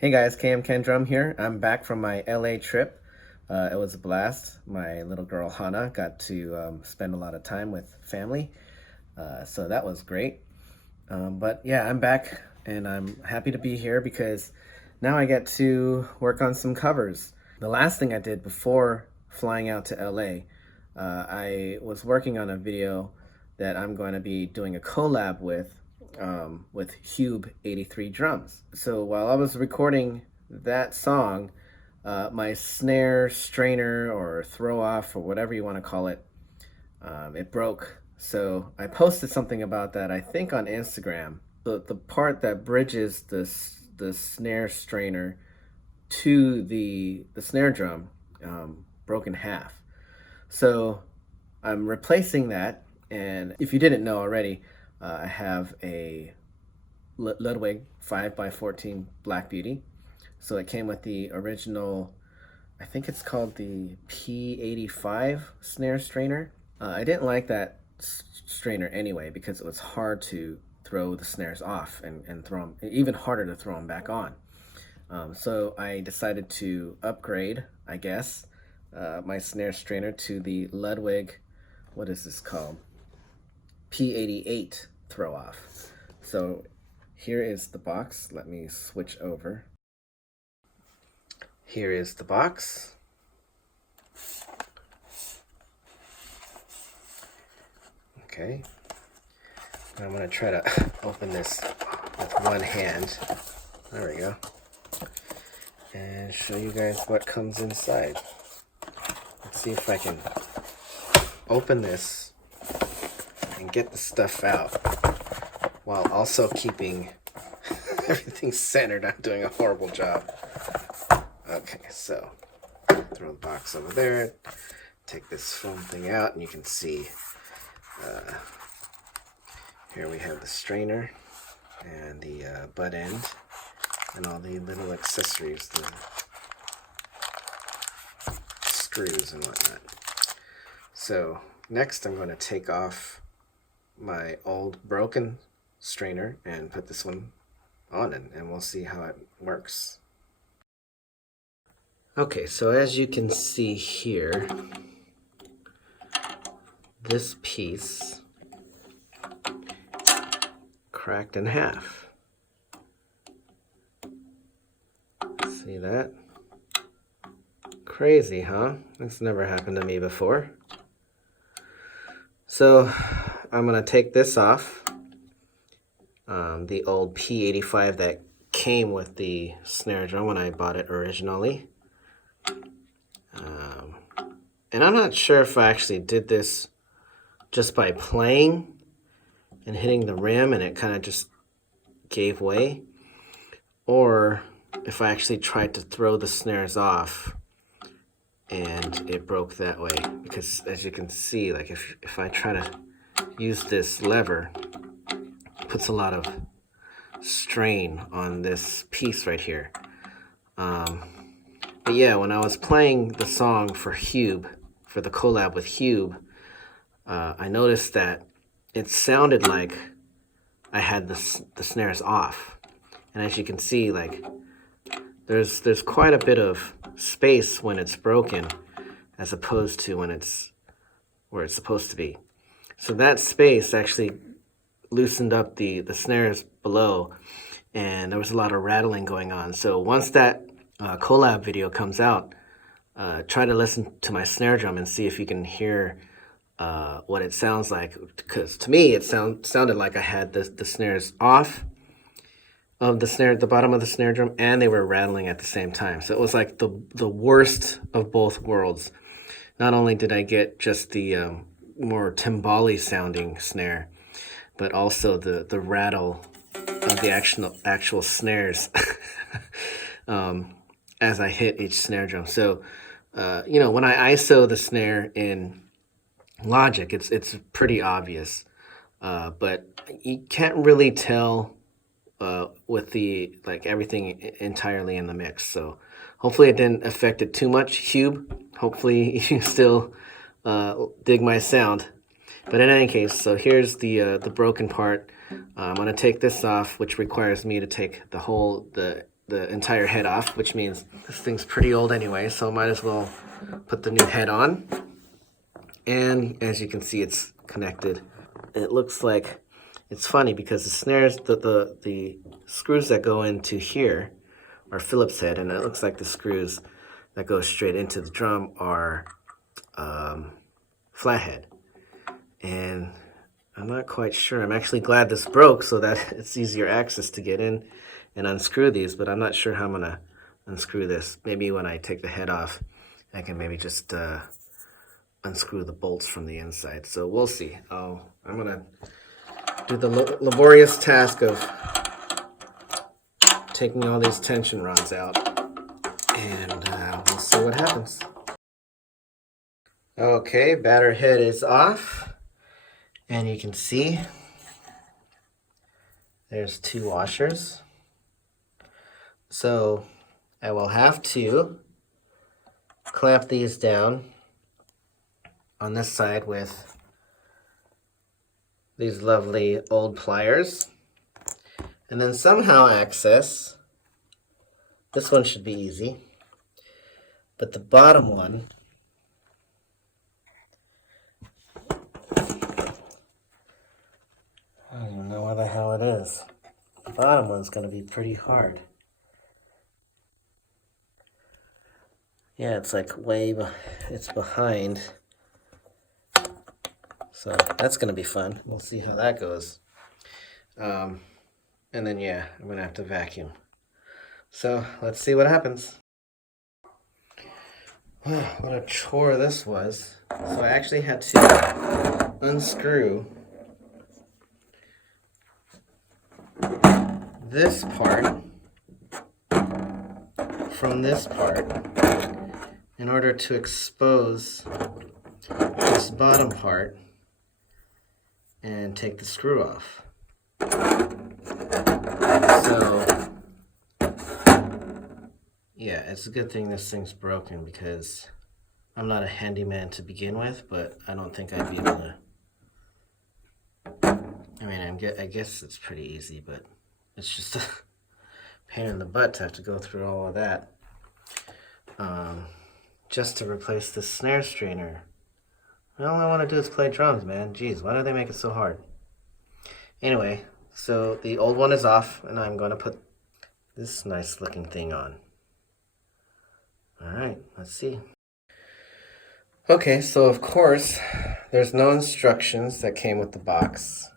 Hey guys, KMKanDrum here. I'm back from my LA trip. It was a blast. My little girl Hannah got to spend a lot of time with family, so that was great. But yeah, I'm back and I'm happy to be here because now I get to work on some covers. The last thing I did before flying out to LA, I was working on a video that I'm going to be doing a collab with Hube 83 drums. So while I was recording that song, my snare strainer or throw off or whatever you want to call it, it broke. So I posted something about that, I think on Instagram. The part that bridges the snare strainer to the snare drum broke in half. So I'm replacing that, and if you didn't know already, I have a Ludwig 5x14 Black Beauty. So it came with the original, I think it's called the P-85 Snare Strainer. I didn't like that strainer anyway because it was hard to throw the snares off and throw them, even harder to throw them back on. So I decided to upgrade, I guess, my snare strainer to the Ludwig, what is this called? P-88 Throw-off. So here is the box. Let me switch over. Here is the box. Okay. I'm going to try to open this with one hand. There we go. And show you guys what comes inside. Let's see if I can open this and get the stuff out while also keeping everything centered. I'm doing a horrible job. Okay, so throw the box over there, take this foam thing out, and you can see here we have the strainer and the butt end and all the little accessories, the screws and whatnot. So next I'm going to take off my old broken strainer and put this one on it, and we'll see how it works. Okay, so as you can see here, this piece cracked in half. See that? Crazy, huh? That's never happened to me before. So I'm gonna take this off. The old P-85 that came with the snare drum when I bought it originally. And I'm not sure if I actually did this just by playing and hitting the rim and it kind of just gave way, or if I actually tried to throw the snares off and it broke that way. Because as you can see, like if I try to use this lever, it puts a lot of strain on this piece right here. But yeah, when I was playing the song for Hube, for the collab with Hube, I noticed that it sounded like I had the snares off. And as you can see, like there's quite a bit of space when it's broken as opposed to when it's where it's supposed to be. So that space actually loosened up the snares below, and there was a lot of rattling going on. So once that collab video comes out, try to listen to my snare drum and see if you can hear what it sounds like, because to me it sounded like I had the snares off of the bottom of the snare drum, and they were rattling at the same time. So it was like the worst of both worlds. Not only did I get just the more timbali sounding snare, but also the rattle of the actual snares as I hit each snare drum. So when I ISO the snare in Logic, it's pretty obvious, but you can't really tell with the everything entirely in the mix. So hopefully it didn't affect it too much. Hube, hopefully you still dig my sound. But in any case, so here's the broken part. I'm gonna take this off, which requires me to take the the entire head off, which means this thing's pretty old anyway, so might as well put the new head on. And as you can see, it's connected. It looks like, it's funny because the snares, the screws that go into here are Phillips head, and it looks like the screws that go straight into the drum are flathead. And I'm not quite sure. I'm actually glad this broke so that it's easier access to get in and unscrew these, but I'm not sure how I'm gonna unscrew this. Maybe when I take the head off, I can maybe just unscrew the bolts from the inside. So we'll see. I'm gonna do the laborious task of taking all these tension rods out, and we'll see what happens. Okay, batter head is off, and you can see there's two washers. So I will have to clamp these down on this side with these lovely old pliers, and then somehow access, this one should be easy, but the bottom one, I don't even know where the hell it is. The bottom one's going to be pretty hard. Yeah, it's like it's behind. So that's going to be fun. We'll see how that goes. And then, yeah, I'm going to have to vacuum. So let's see what happens. What a chore this was. So I actually had to unscrew this part from this part in order to expose this bottom part and take the screw off. So yeah, it's a good thing this thing's broken because I'm not a handyman to begin with, but I don't think I'd be able to. I mean, I guess it's pretty easy, but it's just a pain in the butt to have to go through all of that just to replace the snare strainer. All I want to do is play drums, man. Jeez, why do they make it so hard? Anyway, so the old one is off, and I'm going to put this nice looking thing on. All right, let's see. Okay, so of course, there's no instructions that came with the box.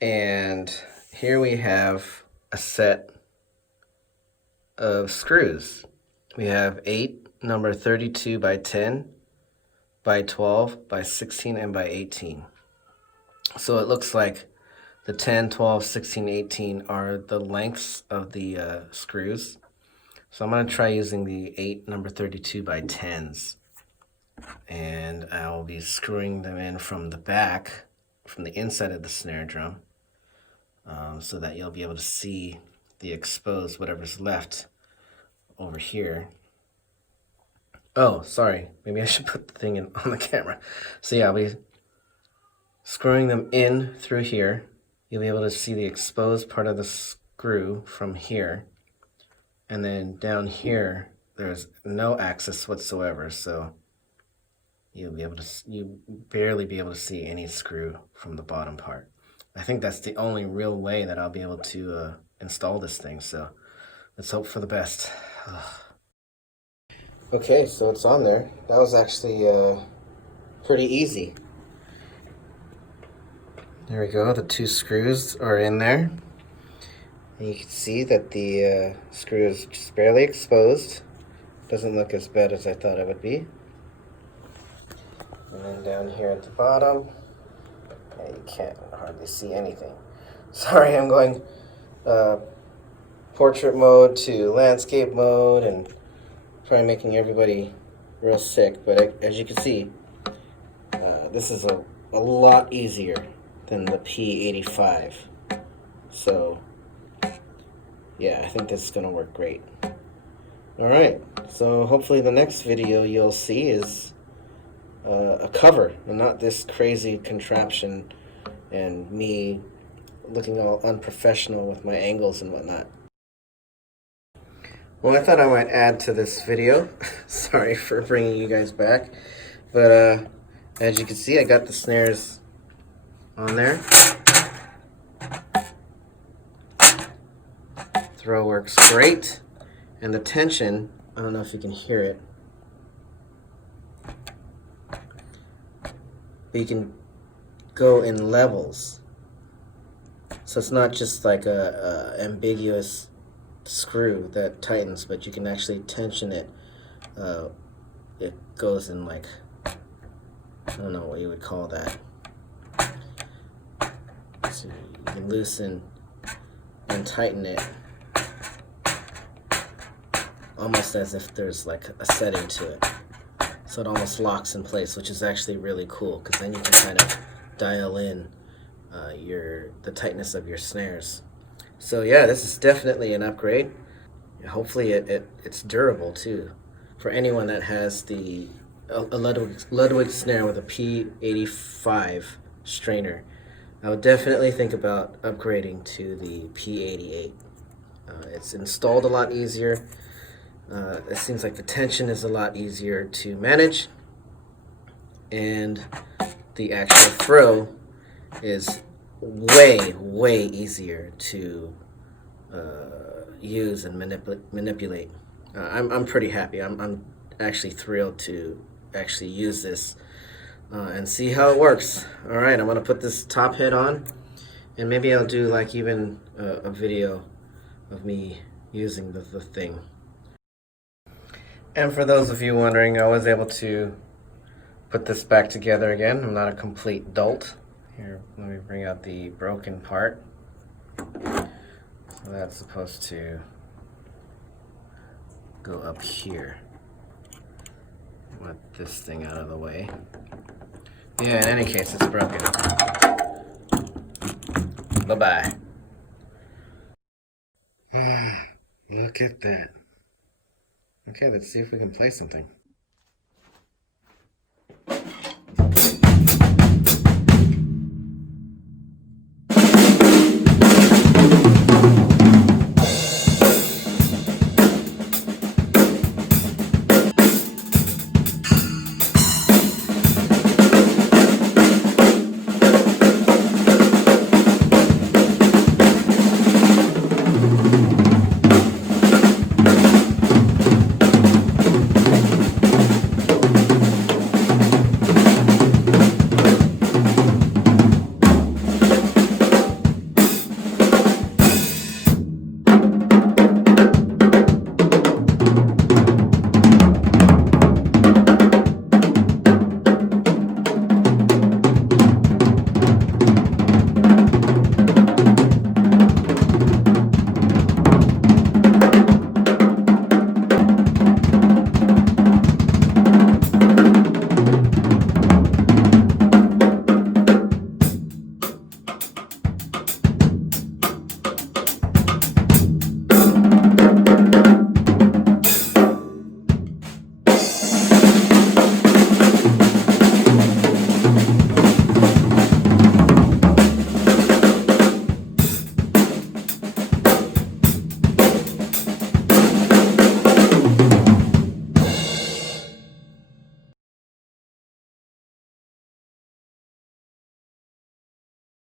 And here we have a set of screws. We have 8 number 32 by 10 by 12 by 16 and by 18. So it looks like the 10, 12, 16, 18 are the lengths of the screws. So I'm going to try using the 8 number 32 by 10s. And I'll be screwing them in from the back, from the inside of the snare drum, so that you'll be able to see the exposed, whatever's left over here. Oh, sorry. Maybe I should put the thing in on the camera. So yeah, I'll be screwing them in through here. You'll be able to see the exposed part of the screw from here. And then down here, there's no access whatsoever. So you'll barely be able to see any screw from the bottom part. I think that's the only real way that I'll be able to install this thing. So let's hope for the best. Okay, so it's on there. That was actually pretty easy. There we go, the 2 screws are in there. And you can see that the screw is just barely exposed. Doesn't look as bad as I thought it would be. And then down here at the bottom, yeah, you can't hardly see anything. Sorry, I'm going portrait mode to landscape mode and probably making everybody real sick, but as you can see, this is a lot easier than the P-85. So yeah, I think this is going to work great. Alright, so hopefully the next video you'll see is a cover and not this crazy contraption and me looking all unprofessional with my angles and whatnot. Well, I thought I might add to this video. Sorry for bringing you guys back. But as you can see, I got the snares on there. Throw works great. And the tension, I don't know if you can hear it, but you can go in levels. So it's not just like a ambiguous screw that tightens, but you can actually tension it. It goes in like, I don't know what you would call that. So you can loosen and tighten it almost as if there's like a setting to it. So it almost locks in place, which is actually really cool, because then you can kind of dial in the tightness of your snares. So yeah, this is definitely an upgrade. Hopefully it's durable too. For anyone that has a Ludwig snare with a P-85 strainer, I would definitely think about upgrading to the P-88. It's installed a lot easier. It seems like the tension is a lot easier to manage, and the actual throw is way easier to use and manipulate. I'm pretty happy. I'm actually thrilled to actually use this and see how it works. All right, I'm gonna put this top head on, and maybe I'll do like even a video of me using the thing. And for those of you wondering, I was able to put this back together again. I'm not a complete dolt. Here, let me bring out the broken part. So that's supposed to go up here. Let this thing out of the way. Yeah, in any case, it's broken. Bye-bye. Look at that. Okay, let's see if we can play something.